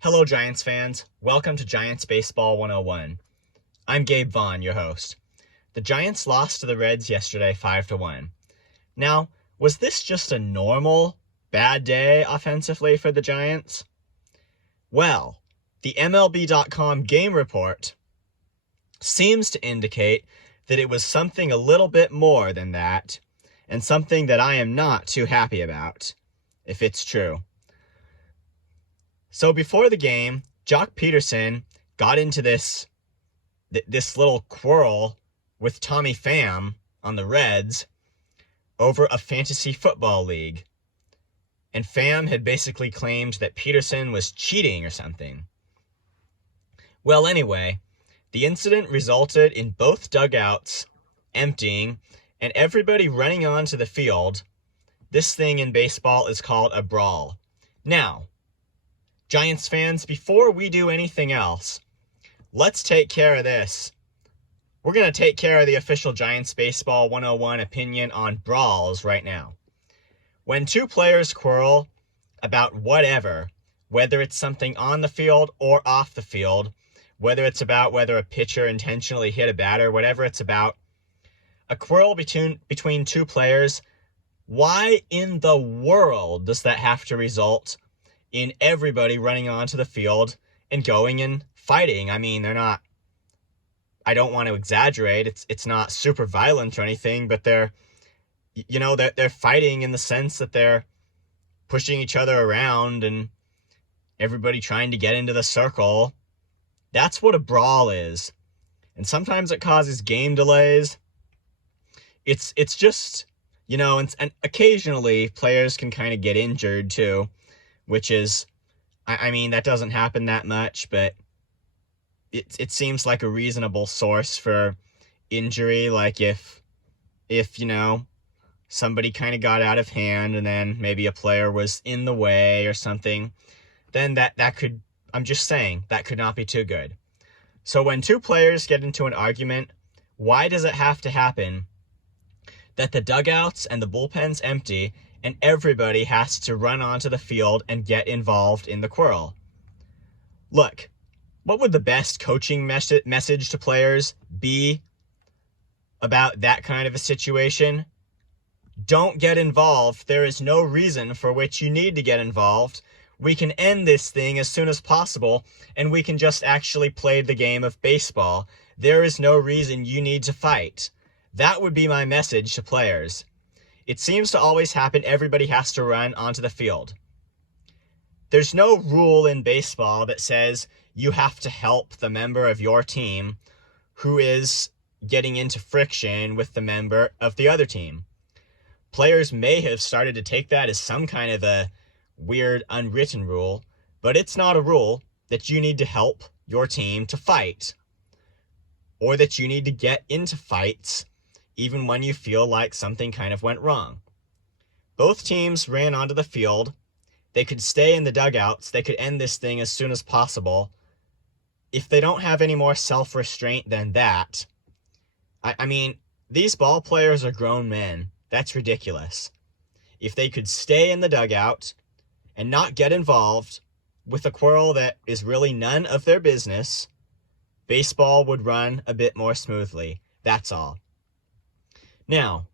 Hello, Giants fans. Welcome to Giants Baseball 101. I'm Gabe Vaughn, your host. The Giants lost to the Reds yesterday 5-1. Now, was this just a normal bad day offensively for the Giants? Well, the MLB.com game report seems to indicate that it was something a little bit more than that, and something that I am not too happy about, if it's true. So before the game, Jock Peterson got into this little quarrel with Tommy Pham on the Reds over a fantasy football league. And Pham had basically claimed that Peterson was cheating or something. Well, anyway, the incident resulted in both dugouts emptying and everybody running onto the field. This thing in baseball is called a brawl. Now, Giants fans, before we do anything else, let's take care of this. We're going to take care of the official Giants Baseball 101 opinion on brawls right now. When two players quarrel about whatever, whether it's something on the field or off the field, whether it's about whether a pitcher intentionally hit a batter, whatever it's about, a quarrel between two players, why in the world does that have to result in everybody running onto the field and going and fighting? I mean, I don't want to exaggerate. It's not super violent or anything, but they're fighting in the sense that they're pushing each other around and everybody trying to get into the circle. That's what a brawl is. And sometimes it causes game delays. It's just, and occasionally players can kind of get injured too, which is, I mean, that doesn't happen that much, but it seems like a reasonable source for injury. Like if somebody kind of got out of hand and then maybe a player was in the way or something, then that could, I'm just saying, that could not be too good. So when two players get into an argument, why does it have to happen that the dugouts and the bullpens empty and everybody has to run onto the field and get involved in the quarrel? Look, what would the best coaching message to players be about that kind of a situation? Don't get involved. There is no reason for which you need to get involved. We can end this thing as soon as possible, and we can just actually play the game of baseball. There is no reason you need to fight. That would be my message to players. It seems to always happen. Everybody has to run onto the field. There's no rule in baseball that says you have to help the member of your team who is getting into friction with the member of the other team. Players may have started to take that as some kind of a weird unwritten rule, but it's not a rule that you need to help your team to fight, or that you need to get into fights even when you feel like something kind of went wrong. Both teams ran onto the field. They could stay in the dugouts. They could end this thing as soon as possible. If they don't have any more self-restraint than that, I mean, these ball players are grown men. That's ridiculous. If they could stay in the dugout and not get involved with a quarrel that is really none of their business, baseball would run a bit more smoothly. That's all. Now,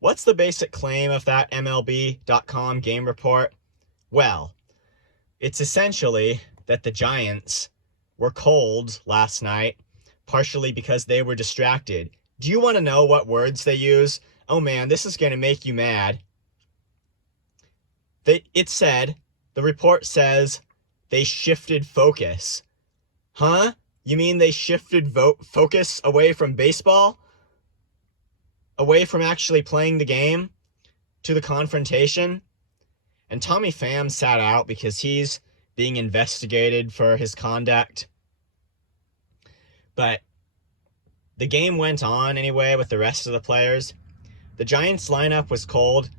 what's the basic claim of that MLB.com game report? Well, it's essentially that the Giants were cold last night, partially because they were distracted. Do you want to know what words they use? Oh man, this is going to make you mad. The report says they shifted focus. Huh? You mean they shifted focus away from baseball? Away from actually playing the game to the confrontation? And Tommy Pham sat out because he's being investigated for his conduct. But the game went on anyway with the rest of the players. The Giants lineup was cold.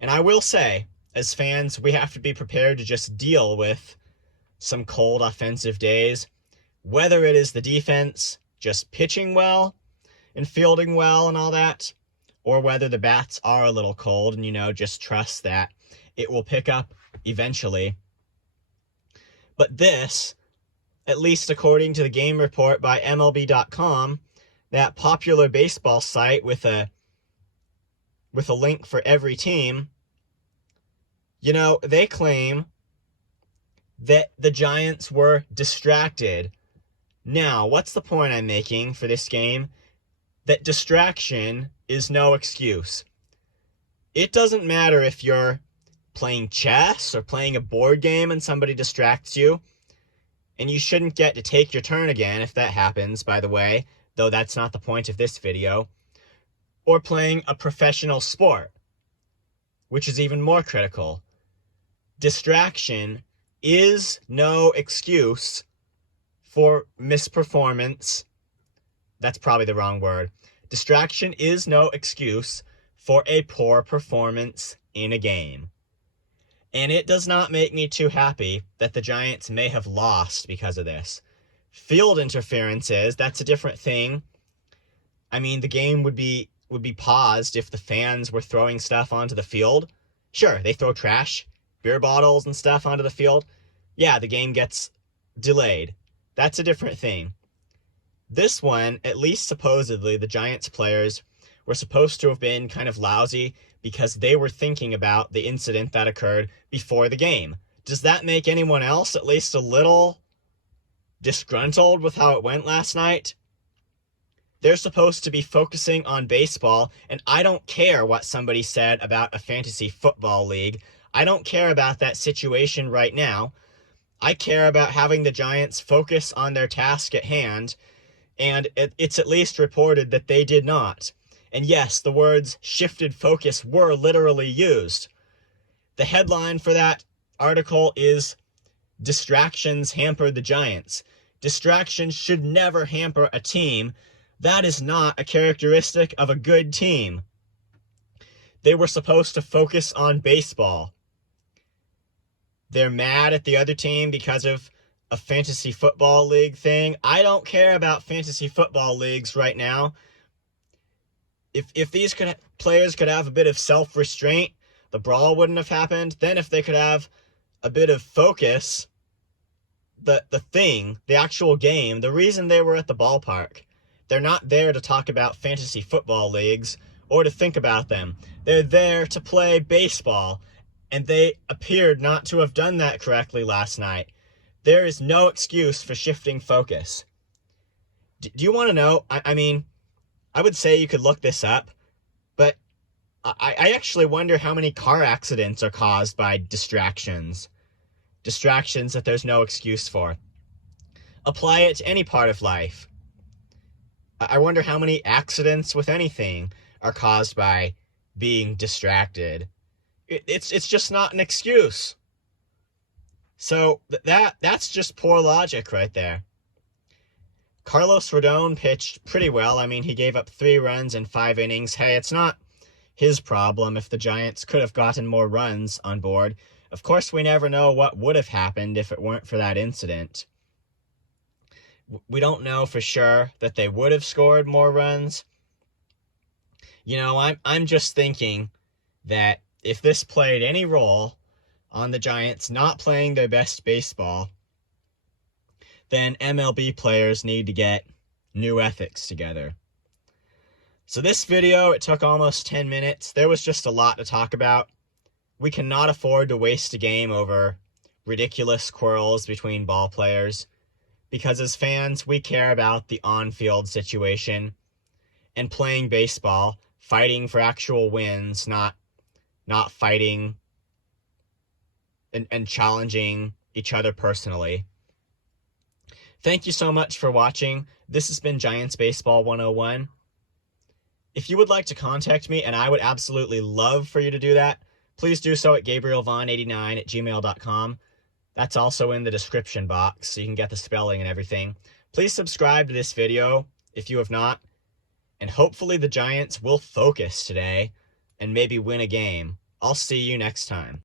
And I will say, as fans, we have to be prepared to just deal with some cold offensive days. Whether it is the defense just pitching well and fielding well and all that, or whether the bats are a little cold and, just trust that it will pick up eventually. But this, at least according to the game report by MLB.com, that popular baseball site with a link for every team, they claim that the Giants were distracted. Now, what's the point I'm making for this game? That distraction is no excuse. It doesn't matter if you're playing chess or playing a board game and somebody distracts you, and you shouldn't get to take your turn again if that happens, by the way, though that's not the point of this video, or playing a professional sport, which is even more critical. Distraction is no excuse for misperformance. That's probably the wrong word. Distraction is no excuse for a poor performance in a game. And it does not make me too happy that the Giants may have lost because of this. Field interference that's a different thing. I mean, the game would be paused if the fans were throwing stuff onto the field. Sure, they throw trash, beer bottles and stuff onto the field. Yeah, the game gets delayed. That's a different thing. This one, at least supposedly, the Giants players were supposed to have been kind of lousy because they were thinking about the incident that occurred before the game. Does that make anyone else at least a little disgruntled with how it went last night? They're supposed to be focusing on baseball, and I don't care what somebody said about a fantasy football league. I don't care about that situation right now. I care about having the Giants focus on their task at hand, and it's at least reported that they did not. And yes, the words shifted focus were literally used. The headline for that article is "Distractions Hamper the Giants." Distractions should never hamper a team. That is not a characteristic of a good team. They were supposed to focus on baseball. They're mad at the other team because of a fantasy football league thing. I don't care about fantasy football leagues right now. If these players could have a bit of self-restraint, the brawl wouldn't have happened. Then if they could have a bit of focus, the actual game, the reason they were at the ballpark, they're not there to talk about fantasy football leagues or to think about them. They're there to play baseball, and they appeared not to have done that correctly last night. There is no excuse for shifting focus. Do you want to know? I mean, I would say you could look this up, but I actually wonder how many car accidents are caused by distractions. Distractions that there's no excuse for. Apply it to any part of life. I wonder how many accidents with anything are caused by being distracted. It's just not an excuse. So that's just poor logic right there. Carlos Rodon pitched pretty well. I mean, he gave up 3 runs in 5 innings. Hey, it's not his problem if the Giants could have gotten more runs on board. Of course, we never know what would have happened if it weren't for that incident. We don't know for sure that they would have scored more runs. I'm just thinking that if this played any role on the Giants not playing their best baseball, then MLB players need to get new ethics together. So this video, it took almost 10 minutes. There was just a lot to talk about. We cannot afford to waste a game over ridiculous quarrels between ball players, because as fans, we care about the on-field situation and playing baseball, fighting for actual wins, not fighting and challenging each other personally. Thank you so much for watching. This has been Giants Baseball 101. If you would like to contact me, and I would absolutely love for you to do that, please do so at gabrielvaughn89@gmail.com. That's also in the description box, so you can get the spelling and everything. Please subscribe to this video if you have not, and hopefully the Giants will focus today and maybe win a game. I'll see you next time.